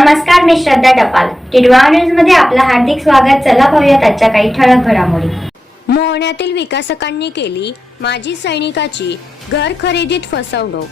नमस्कार मी श्रद्धा टपाल. टिडवा न्यूजमध्ये आपलं हार्दिक स्वागत. चला पाहूयात आजच्या काही ठळक घडामोडी. मोहण्यातील विकासकांनी केली माजी सैनिकाची घर खरेदीत फसवणूक.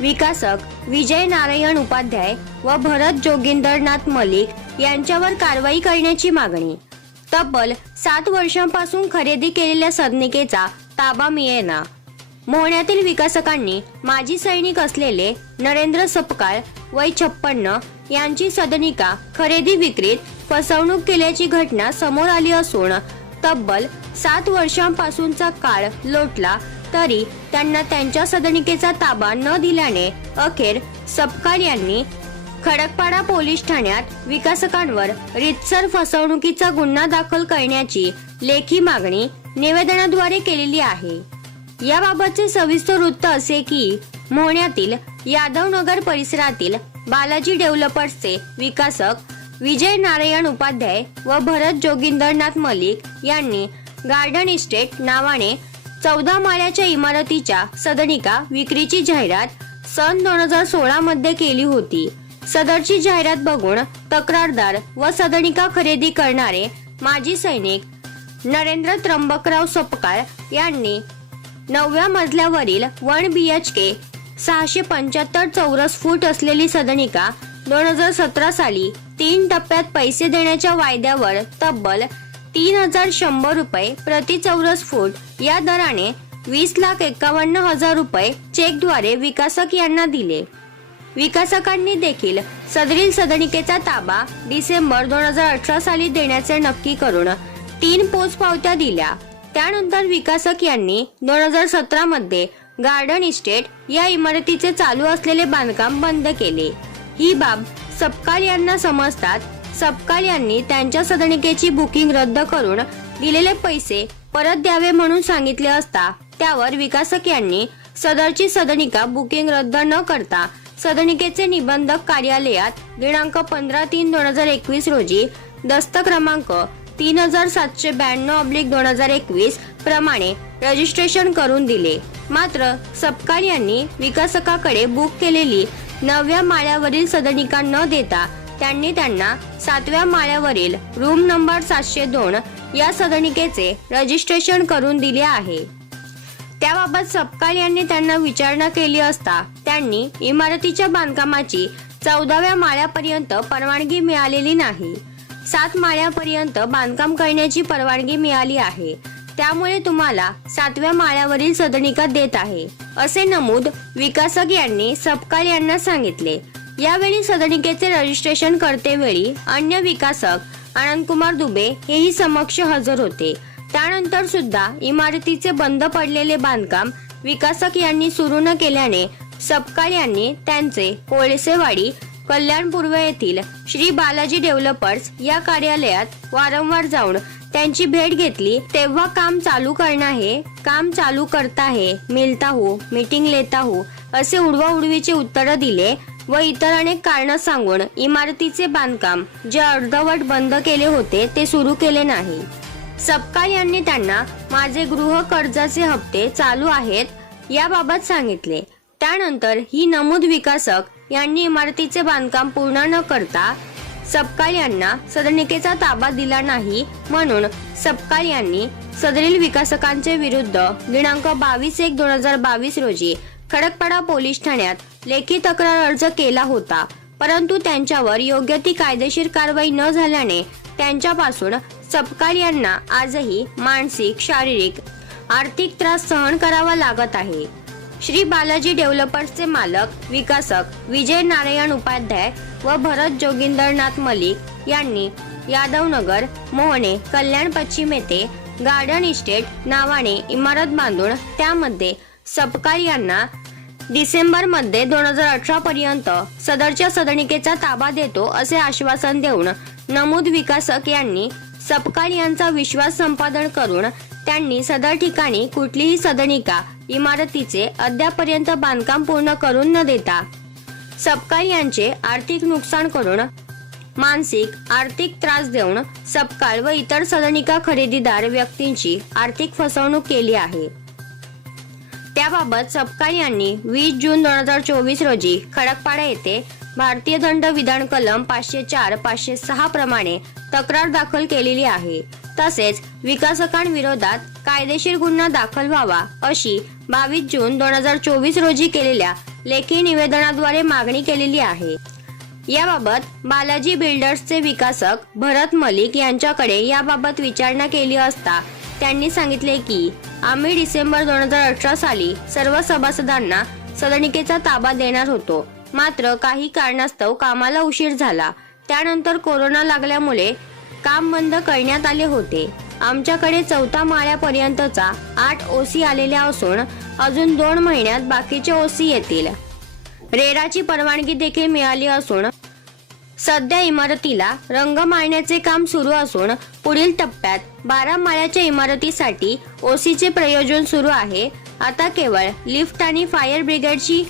विकासक विजय नारायण उपाध्याय व भरत जोगिंदरनाथ मलिक यांच्यावर कारवाई करण्याची मागणी. तब्बल सात वर्षांपासून खरेदी केलेल्या सदनिकेचा ताबा मिळेना. मोहण्यातील विकासकांनी माजी सैनिक असलेले नरेंद्र सपकाळ वय छप्पन्न यांची सदनिका खरेदी विक्रीत फसवणूक केल्याची घटना समोर आली असून तब्बल सात वर्षांपासूनचा काळ लोटला तरी त्यांना त्यांच्या सदनिकेचा ताबा न दिल्याने अखेर सपकाळ यांनी खडकपाडा पोलीस ठाण्यात विकासकांवर रितसर फसवणुकीचा गुन्हा दाखल करण्याची लेखी मागणी निवेदनाद्वारे केलेली आहे. याबाबतचे सविस्तर वृत्त असे की मोहण्यातील यादवनगर परिसरातील बालाजी डेव्हलपर्सचे विकासक विजय नारायण उपाध्याय व भरत जोगिंदरनाथ मलिक यांनी गार्डन इस्टेट नावाने चौदा माळ्याच्या इमारतीच्या सदनिका विक्रीची जाहिरात सन दोन हजार सोळा मध्ये केली होती. सदरची जाहिरात बघून तक्रारदार व सदनिका खरेदी करणारे माजी सैनिक नरेंद्र त्र्यंबकराव सपकाळ यांनी नवव्या मजल्यावरील वन बी एच के सहाशे पंच्याहत्तर चौरस फूट असलेली सदनिका दोन हजार सतरा साली तीन टप्प्यात पैसे देण्याच्या वायद्यावर तब्बल तीन हजार शंभर रुपये प्रति चौरस फूट या दराने वीस लाख एकावन्न हजार रुपये चेकद्वारे विकासक यांना दिले. विकासकांनी देखील सदरील सदनिकेचा ताबा डिसेंबर दोन हजार अठरा साली देण्याचे नक्की करून तीन पोच पावत्या दिल्या. त्यानंतर विकासक यांनी दोन हजार सतरा मध्ये गार्डन इस्टेट या इमारतीचे चालू असलेले बांधकाम बंद केले. ही बाब सपकाळ यांना समजतात. सपकाळ यांनी त्यांच्या सदनिकेची बुकिंग रद्द करून दिलेले पैसे परत द्यावे म्हणून सांगितले असता त्यावर विकासक यांनी सदरची सदनिका बुकिंग रद्द न करता सदनिकेचे निबंधक कार्यालयात दिनांक पंधरा तीन दोन हजार एकवीस रोजी दस्त क्रमांक तीन हजार सातशे ब्याण्णव अब्लिक दोन हजार एकवीस प्रमाणे रजिस्ट्रेशन करून दिले. मात्र सपकाळ यांनी विकासकाकडे बुक केलेली नवव्या माळ्यावरील सदनिका न देता त्यांनी त्यांना सातव्या माळ्यावरील रूम नंबर सातशे दोन या सदनिकेचे रजिस्ट्रेशन करून दिले आहे. त्याबाबत सपकाळ यांनी त्यांना विचारणा केली असता त्यांनी इमारतीच्या बांधकामाची चौदाव्या माळ्यापर्यंत परवानगी मिळालेली नाही. सात माळ्यापर्यंत बांधकाम करण्याची परवानगी मिळाली आहे. त्यामुळे तुम्हाला सातव्या माळ्यावरील सदनिका देत आहे. असे नमूद विकासक यांनी सपकाळ यांना सांगितले. यावेळी सदनिकेचे रजिस्ट्रेशन करतेवेळी अन्य विकासक आनंदकुमार दुबे हेही समक्ष हजर होते. त्यानंतर सुद्धा इमारतीचे बंद पडलेले बांधकाम विकासक यांनी सुरू न केल्याने सपकाळ यांनी त्यांचे कोळसेवाडी कल्याण पूर्व येथील श्री बालाजी डेव्हलपर्स या कार्यालयात वारंवार जाऊन त्यांची भेट घेतली तेव्हा काम चालू करना है काम चालू करता है मिलता हो मीटिंग लेता हो असे उडवा उडवीचे उत्तर दिले व इतर अनेक कारण सांगून इमारतीचे बांधकाम जे अर्धवट बंद केले होते ते सुरू केले नाही. सपकाळ यांनी त्यांना माझे गृह कर्जाचे हप्ते चालू आहेत याबाबत सांगितले. त्यानंतर ही नमूद विकासक यांनी इमारतीचे बांधकाम पूर्ण न करता सपकाळ यांना सदनिकेचा ताबा दिला नाही म्हणून सपकाळ यांनी सदरील विकासकांचे विरुद्ध दिनांक बावीस एक दोन हजार बावीस रोजी खडकपाडा पोलीस ठाण्यात लेखी तक्रार अर्ज केला होता. परंतु त्यांच्यावर योग्य ती कायदेशीर कारवाई न झाल्याने त्यांच्यापासून सपकाळ यांना आजही मानसिक शारीरिक आर्थिक त्रास सहन करावा लागत आहे. श्री बालाजी डेव्हलपर्सचे मालक विकासक विजय नारायण उपाध्याय व भरत जोगिंदरनाथ मलिक यांनी यादवनगर मोहने कल्याण पश्चिम येथे गार्डन इस्टेट नावाने इमारत बांधून त्यामध्ये सपकाळ यांना डिसेंबरमध्ये दोन हजार अठरा पर्यंत सदरच्या सदनिकेचा ताबा देतो असे आश्वासन देऊन नमूद विकासक यांनी सपकाळ यांचा विश्वास संपादन करून त्यांनी सदर ठिकाणी कुठलीही सदनिका इमारतीचे अद्यापर्यंत बांधकाम पूर्ण करून न देता सपकाळ यांचे आर्थिक नुकसान करून मानसिक आर्थिक त्रास देऊन सपकाळ व इतर सदनिका खरेदीदार व्यक्तींची आर्थिक फसवणूक केली आहे. त्याबाबत सपकाळ यांनी वीस जून दोन हजार चोवीस रोजी खडकपाडा येथे भारतीय दंड विधान कलम पाचशे चार पाचशे सहा प्रमाणे तक्रार दाखल केलेली आहे. तसेच विकासकांविरोधात कायदेशीर गुन्हा दाखल व्हावा अशी बावीस जून दोन हजार चोवीस रोजी केलेल्या लेखी निवेदनाद्वारे मागणी केलेली आहे. याबाबत बालाजी बिल्डर्सचे विकासक भरत मलिक यांच्याकडे याबाबत विचारणा केली असता त्यांनी सांगितले की आम्ही डिसेंबर दोन हजार अठरा साली सर्व सभासदांना सदनिकेचा ताबा देणार होतो. मात्र काही कारणास्तव कामाला उशीर झाला. त्यानंतर कोरोना लागल्यामुळे काम बंद करण्यात आले होते. आमच्याकडे चौथा माळ्यापर्यंतचा आठ ओसी आलेल्या असून अजून दोन महिन्यात बाकीचे ओसी येतील. रेराची परवानगी देखील मिळाली असून सध्या इमारतीला रंग मारण्याचे काम सुरू असून पुढील टप्प्यात बारा माळ्याच्या इमारतीसाठी ओसीचे प्रयोजन सुरू आहे. आता केवळ लिफ्ट आणि फायर ब्रिगेडची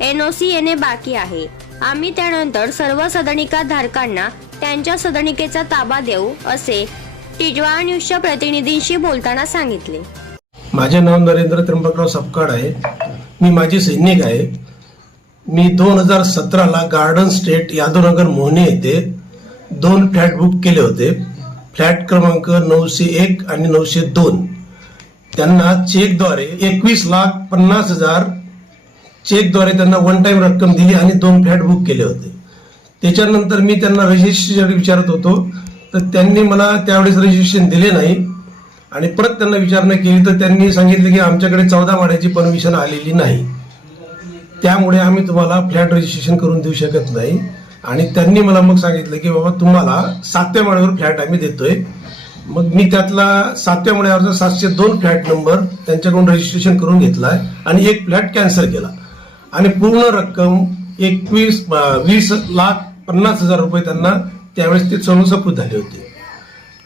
एनओसी येणे बाकी आहे. आम्ही त्यानंतर सर्व सदनिका धारकांना त्यांच्या सदनिकेचा ताबा देऊ असे टिजवा न्यूजच्या प्रतिनिधींशी बोलताना सांगितले. माझे नाव नरेंद्र त्र्यंबकराव सपकाळ आहे. मी माझी सैनिक आहे. मी दोन हजार सतराला गार्डन स्टेट यादवनगर मोहने येथे दोन फ्लॅट बुक केले होते. फ्लॅट क्रमांक नऊशे एक आणि नऊशे दोन. त्यांना चेकद्वारे एकवीस लाख पन्नास हजार चेकद्वारे त्यांना वन टाइम रक्कम दिली आणि दोन फ्लॅट बुक केले होते. त्याच्यानंतर मी त्यांना रजिस्ट्रेशन विचारत होतो. तर त्यांनी मला त्यावेळेस रजिस्ट्रेशन दिले नाही. आणि परत त्यांना विचारणा केली तर त्यांनी सांगितलं की आमच्याकडे चौदा माड्याची परमिशन आलेली नाही. त्यामुळे आम्ही तुम्हाला फ्लॅट रजिस्ट्रेशन करून देऊ शकत नाही. आणि त्यांनी मला मग सांगितलं की बाबा तुम्हाला सातव्या माळ्यावर फ्लॅट आम्ही देतोय. मग मी त्यातला सातव्या माळ्यावरचा सातशे दोन फ्लॅट नंबर त्यांच्याकडून रजिस्ट्रेशन करून घेतलाय आणि एक फ्लॅट कॅन्सल केला. आणि पूर्ण रक्कम एकवीस वीस लाख पन्नास हजार रुपये त्यांना त्यावेळेस ते सोनं सपूत झाले होते.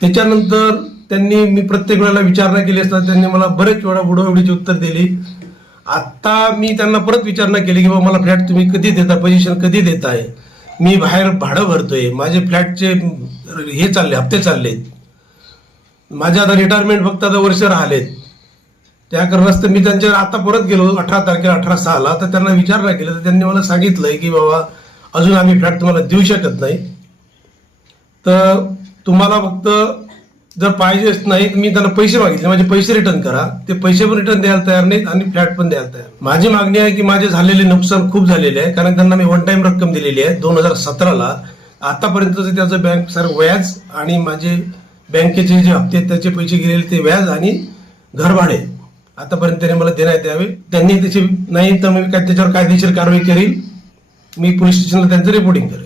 त्याच्यानंतर त्यांनी मी प्रत्येक वेळेला विचारणा केली असता त्यांनी मला बरेच वेळा बुडवडीची उत्तर दिली. आत्ता मी त्यांना परत विचारणा केली की बाबा मला फ्लॅट तुम्ही कधी देता? पोझिशन कधी देताय? मी बाहेर भाडं भरतोय. माझे फ्लॅटचे हे चालले हप्ते चाललेत माझे आता रिटायरमेंट फक्त आता वर्ष राहिलेत. त्या कारणास्तव मी त्यांच्या आता परत गेलो अठरा तारखेला अठरा सहाला. तर त्यांना विचारणा केली. तर त्यांनी मला सांगितलंय की बाबा अजून आम्ही फ्लॅट तुम्हाला देऊ शकत नाही. तर तुम्हाला फक्त जर पाहिजेच नाही तर मी त्यांना पैसे मागितले. माझे पैसे रिटर्न करा. ते पैसे पण रिटर्न द्यायला तयार नाहीत आणि फ्लॅट पण द्यायला तयार माझी मागणी आहे की माझे झालेले नुकसान खूप झालेले आहे कारण त्यांना मी वन टाइम रक्कम दिलेली आहे दोन हजार सतराला. आतापर्यंतचं त्याचं बँक सर व्याज आणि माझे बँकेचे जे हप्ते आहेत त्याचे पैसे गेलेले ते व्याज आणि घरभाडे. आतापर्यंत त्याने मला देण्यात यावे. त्यांनी त्याची नाही तर मी काय त्याच्यावर कायदेशीर कारवाई करील मी पोलीस स्टेशनला त्यांचं रिपोर्टिंग करेल